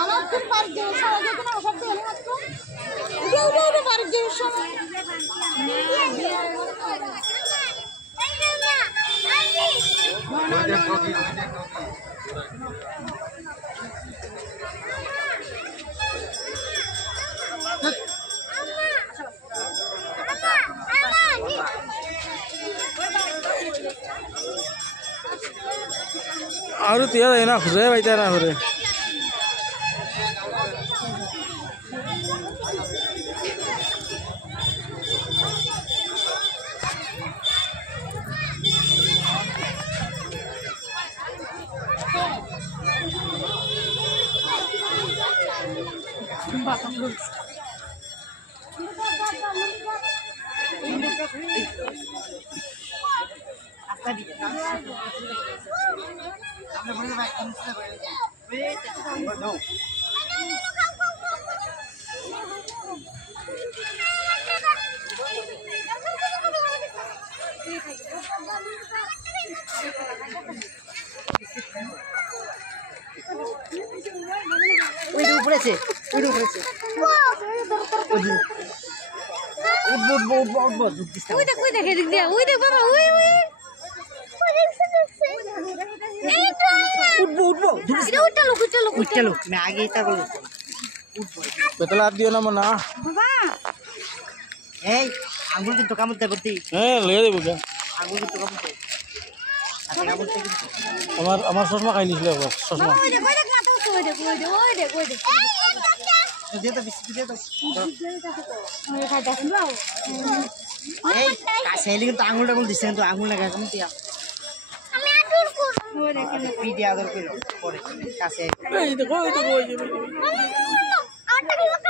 আমার খুব পার্ক যাওয়ার সময় যেত না সব দিয়ে মাত্র উঠে পার্ক যাওয়ার সময় और तिया ना खुदे बैठा ना फिर मैं आगे बेतला दियो ना मना आंगुल किंतु कामुते करती ले देबो क्या आंगुल किंतु कामुते हाथे कामुते किंतु আমার চশমা খাই নিছিল চশমা दे तो बिस्किट दे तो कासेली किंतु आंगुल टांगुल दिसे तो आंगुल लगा कामुतिया আমি আদর করব ওরে কেন ভিডিও আদর করো পরে কাছে এই দেখো আটা